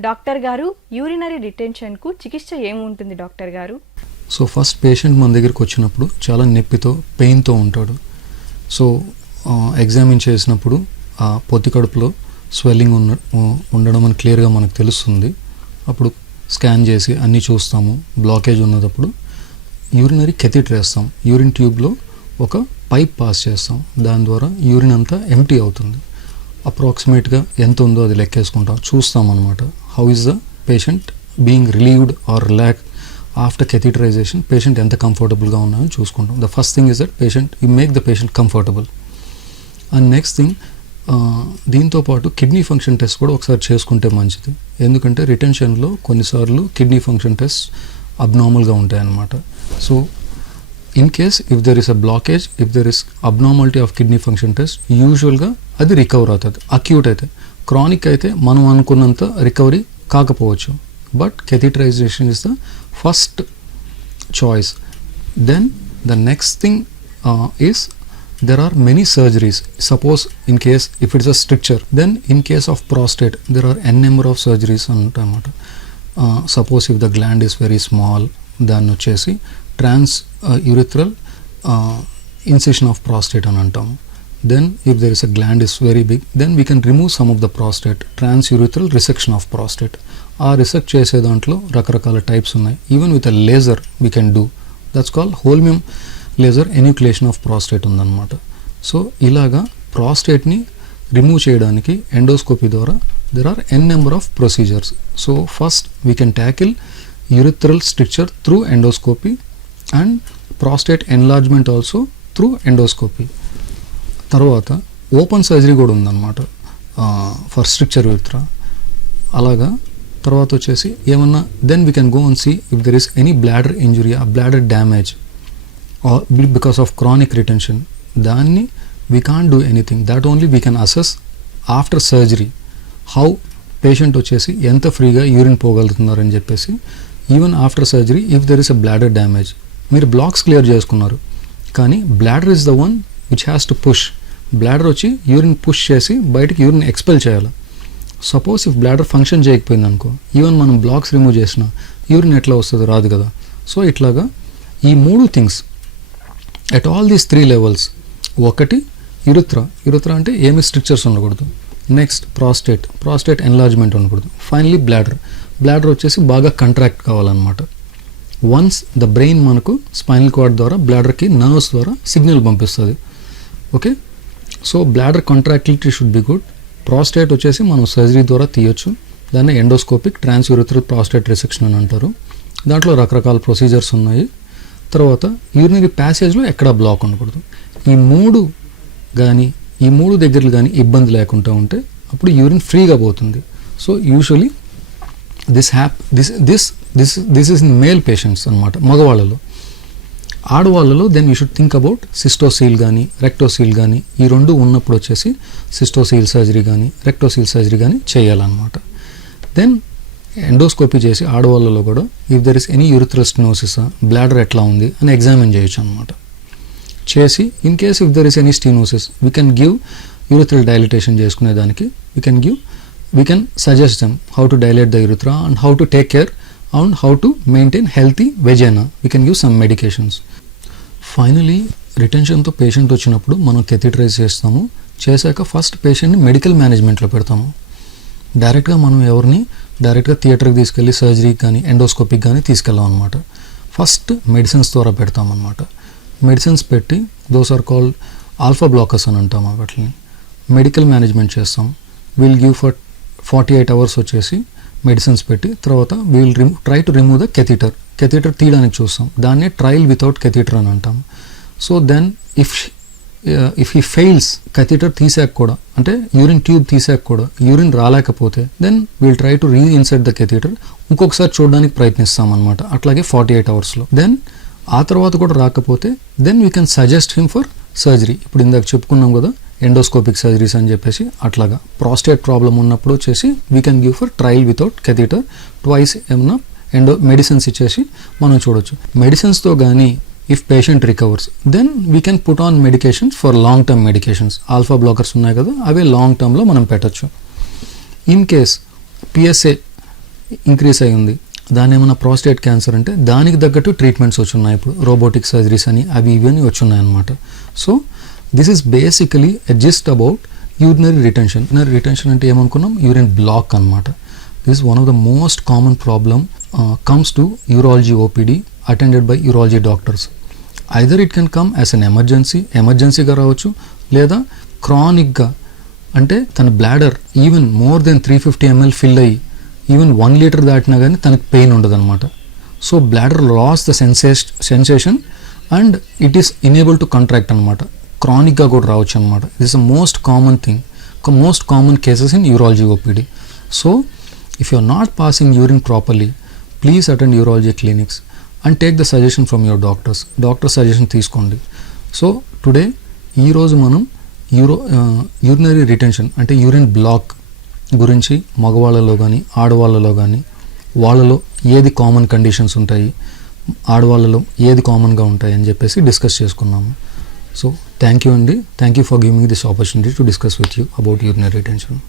Doctor గారు urinary డిటెన్షన్కు చికిత్స ఏముంటుంది డాక్టర్ గారు? సో ఫస్ట్ పేషెంట్ మన దగ్గరికి వచ్చినప్పుడు చాలా నొప్పితో పెయిన్తో ఉంటాడు. సో ఎగ్జామిన్ చేసినప్పుడు ఆ పొత్తి కడుపులో స్వెల్లింగ్ ఉన్న ఉండడం అని క్లియర్గా మనకు తెలుస్తుంది. అప్పుడు స్కాన్ చేసి అన్నీ చూస్తాము. బ్లాకేజ్ ఉన్నదప్పుడు యూరినరీ కెథిటర్ వేస్తాం. యూరిన్ ట్యూబ్లో ఒక పైప్ పాస్ చేస్తాం. దాని ద్వారా యూరిన్ అంతా ఎంటీ అవుతుంది. అప్రాక్సిమేట్గా ఎంత ఉందో అది లెక్కేసుకుంటాం. చూస్తాం అనమాట how is the patient being relieved or relax after catheterization patient ఎంత కంఫర్టబుల్గా ఉన్నాయని చూసుకుంటాం. The first thing is that patient you make the patient comfortable and next thing దీంతో పాటు కిడ్నీ ఫంక్షన్ టెస్ట్ కూడా ఒకసారి చేసుకుంటే మంచిది. ఎందుకంటే రిటెన్షన్లో కొన్నిసార్లు కిడ్నీ ఫంక్షన్ టెస్ట్ అబ్నార్మల్గా ఉంటాయి అన్నమాట so in case if there is a blockage if there is abnormality of kidney function test యూజువల్గా అది రికవర్ అవుతుంది. అక్యూట్ అయితే క్రానిక్ అయితే మనం అనుకున్నంత రికవరీ కాకపోవచ్చు. But catheterization is the first choice then the next thing is there are many surgeries suppose in case if it's a stricture then in case of prostate there are n number of surgeries అంటమాట suppose if the gland is very small దాన్ని వచ్చేసి trans urethral incision of prostate అని అంటాము then if there is a gland is very big then we can remove some of the prostate trans urethral resection of prostate ఆ resect చేసే దాంట్లో రకరకాల types ఉన్నాయి. Even with a laser we can do that's call holmium laser enucleation of prostate ఉందన్నమాట. So ఇలాగా ప్రాస్టేట్ని remove చేయడానికి endoscopy ద్వారా there are n number of procedures so first we can tackle urethral stricture through endoscopy and prostate enlargement also through endoscopy తర్వాత open surgery కూడా ఉందన్నమాట. For stricture విత్రా అలాగా తర్వాత వచ్చేసి ఏమన్నా then we can go and see if there is any bladder injury ఆ bladder damage because of chronic retention దాన్ని we can do anything that only we can assess after surgery how patient వచ్చేసి ఎంత ఫ్రీగా urine పోగలుగుతున్నారని చెప్పేసి even after surgery if there is a bladder damage మీరు blocks clear చేసుకున్నారు. కానీ bladder is the one which has to push. Bladder వచ్చి urine push చేసి బయటకి యూరిన్ ఎక్స్పెల్ చేయాలి. సపోజ్ ఇఫ్ బ్లాడర్ ఫంక్షన్ చేయకపోయింది అనుకో ఈవెన్ మనం బ్లాక్స్ రిమూవ్ చేసిన యూరిన్ ఎట్లా వస్తుంది రాదు కదా. సో ఇట్లాగా ఈ మూడు things at all these three levels ఒకటి ఇరుత్ర. యురుత్రా అంటే ఏమి స్ట్రిక్చర్స్ ఉండకూడదు. Next prostate. ప్రాస్టేట్ ఎన్లార్జ్మెంట్ ఉండకూడదు. Finally bladder. బ్లాడర్ వచ్చేసి బాగా కంట్రాక్ట్ కావాలన్నమాట. వన్స్ ద బ్రెయిన్ మనకు స్పైనల్ కార్డ్ ద్వారా బ్లాడర్కి నర్వ్స్ ద్వారా సిగ్నల్ పంపిస్తుంది. Okay so bladder contractility should be good prostate వచ్చేసి మనం సర్జరీ ద్వారా తీయొచ్చు. దాన్ని ఎండోస్కోపిక్ ట్రాన్స్యూరిథ్రల్ ప్రాస్టేట్ రిసెక్షన్ అని అంటారు. దాంట్లో రకరకాల ప్రొసీజర్స్ ఉన్నాయి. తర్వాత యూరినరీ ప్యాసేజ్లో ఎక్కడా బ్లాక్ ఉండకూడదు. ఈ మూడు కానీ ఈ మూడు దగ్గరలు కానీ ఇబ్బంది లేకుండా ఉంటే అప్పుడు యూరిన్ ఫ్రీగా పోతుంది. So usually this hap this this this this is in male patients అనమాట మగవాళ్ళలో. ఆడవాళ్ళలో then you should think about cystocele కానీ రెక్టోసీల్ కానీ ఈ రెండు ఉన్నప్పుడు వచ్చేసి సిస్టోసీల్ సర్జరీ కానీ రెక్టోసీల్ సర్జరీ కానీ చేయాలన్నమాట. దెన్ ఎండోస్కోపీ చేసి ఆడవాళ్ళలో కూడా if there is any urethral stenosis bladder ఎట్లా ఉంది అని ఎగ్జామిన్ చేయొచ్చు అనమాట చేసి in case if there is any stenosis we can give urethral dilatation చేసుకునే దానికి we can give we can suggest them how to dilate the urethra and how to take care and how to maintain healthy vagina we can give some medications finally రిటెన్షన్తో patient వచ్చినప్పుడు మనం కెథిటరైజ్ చేస్తాము. చేశాక first పేషెంట్ని medical మేనేజ్మెంట్లో పెడతాము. డైరెక్ట్గా మనం ఎవరిని డైరెక్ట్గా థియేటర్కి తీసుకెళ్ళి సర్జరీకి కానీ ఎండోస్కోపిక్ కానీ తీసుకెళ్ళాం అనమాట ఫస్ట్ మెడిసిన్స్ ద్వారా పెడతామన్నమాట మెడిసిన్స్ పెట్టి those are called alpha blockers అని అంటాం వాటిని. మెడికల్ మేనేజ్మెంట్ చేస్తాం. Will give for forty eight hours వచ్చేసి మెడిసిన్స్ పెట్టి తర్వాత will remove try to remove the catheter catheter తీయడానికి చూస్తాం. దాన్నే ట్రయల్ వితౌట్ కెథీటర్ అని అంటాం. So then if if he fails catheter తీసాక కూడా అంటే యూరిన్ ట్యూబ్ తీసాక కూడా urine రాలేకపోతే then will try to reinsert the catheter ఇంకొకసారి చూడడానికి ప్రయత్నిస్తాం అనమాట అట్లాగే ఫార్టీ ఎయిట్ అవర్స్లో దెన్ ఆ తర్వాత కూడా రాకపోతే then we can suggest him for surgery ఇప్పుడు ఇందాక చెప్పుకున్నాం కదా ఎండోస్కోపిక్ సర్జరీస్ అని చెప్పేసి అట్లాగా ప్రాస్టేట్ ప్రాబ్లం ఉన్నప్పుడు వచ్చేసి we can give for trial without catheter twice ఏమన్నా ఎండో మెడిసిన్స్ ఇచ్చేసి మనం చూడొచ్చు. మెడిసిన్స్తో కానీ if patient recovers then we can put on medications for long term medications alpha blockers ఉన్నాయి కదా అవి లాంగ్ టర్మ్లో మనం పెట్టచ్చు. ఇన్ కేస్ పిఎస్ఏ ఇంక్రీస్ అయి ఉంది దాని ఏమైనా ప్రాస్టేట్ క్యాన్సర్ అంటే దానికి తగ్గట్టు ట్రీట్మెంట్స్ వచ్చున్నాయి ఇప్పుడు. రోబోటిక్ సర్జరీస్ అని అవి ఇవి అని వచ్చున్నాయి అనమాట so this is basically adjust about urinary retention urinary retention అంటే ఏమనుకున్నాం? యూరిన్ బ్లాక్ అనమాట this is one of the most common problem comes to urology OPD attended by urology doctors either it can come as an emergency ఎమర్జెన్సీగా రావచ్చు లేదా క్రానిక్గా అంటే తన bladder even more than three fifty ML fill అయ్యి even one litre దాటినా కానీ తనకి పెయిన్ ఉండదన్నమాట. So bladder loss the senses sensation and it is enable to contract అనమాట క్రానిక్గా కూడా రావచ్చు అనమాట this a most common thing most common cases in urology OPD so if you are not passing urine properly please attend urology clinics and take the suggestion from your doctors doctor suggestion తీసుకోండి. So today ఈరోజు మనం uro urinary retention అంటే urine block గురించి మగవాళ్ళలో కానీ ఆడవాళ్ళలో కానీ వాళ్ళలో ఏది కామన్ కండిషన్స్ ఉంటాయి ఆడవాళ్ళలో ఏది కామన్గా ఉంటాయి అని చెప్పేసి డిస్కస్ చేసుకున్నాము. So, thank you, Andy. Thank you for giving me this opportunity to discuss with you about urinary retention.